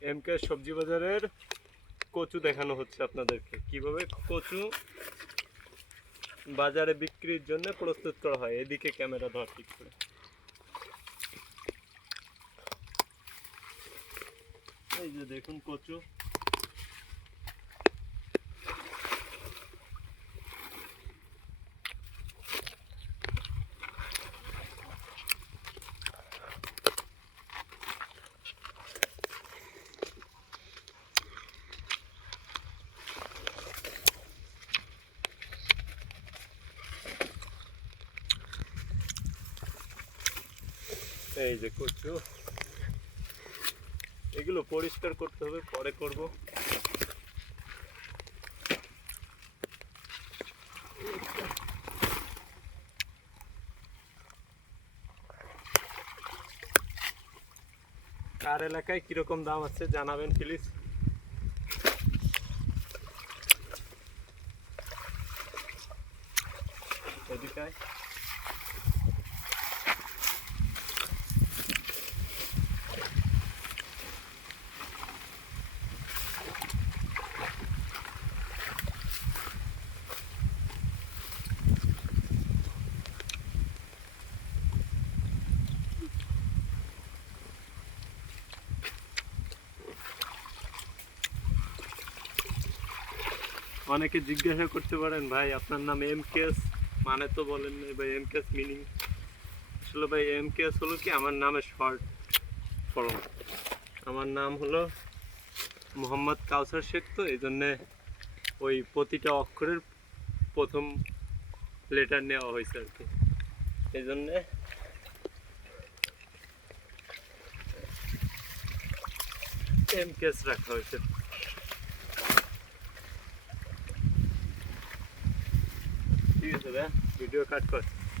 এমকে সবজি বাজারের কচু দেখানো হচ্ছে আপনাদেরকে। কীভাবে কচু বাজারে বিক্রির জন্য প্রস্তুত করা হয়? এদিকে ক্যামেরা ধর ঠিক করে। এই যে দেখুন কচু। এই যে কচু। এগুলো পরিষ্কার করতে হবে, পরে করব। কার এলাকায় কীরকম দাম আছে জানাবেন প্লিজ এদিকে অনেকে জিজ্ঞাসা করতে পারেন, ভাই, আপনার নাম এম কেস মানে তো বলেন নাই, ভাই, এম কেস মিনিং আসলে ভাই, এম কেস হলো কি? আমার নামের শর্ট ফর্ম আমার নাম হলো মোহাম্মদ কাউসার শেখ তো এই জন্যে ওই প্রতিটা অক্ষরের প্রথম লেটার নেওয়া হয়েছে আর কি। এই জন্যে এম কেস রাখা হয়েছে। ঠিক আছে ভাই ভিডিও কাট কর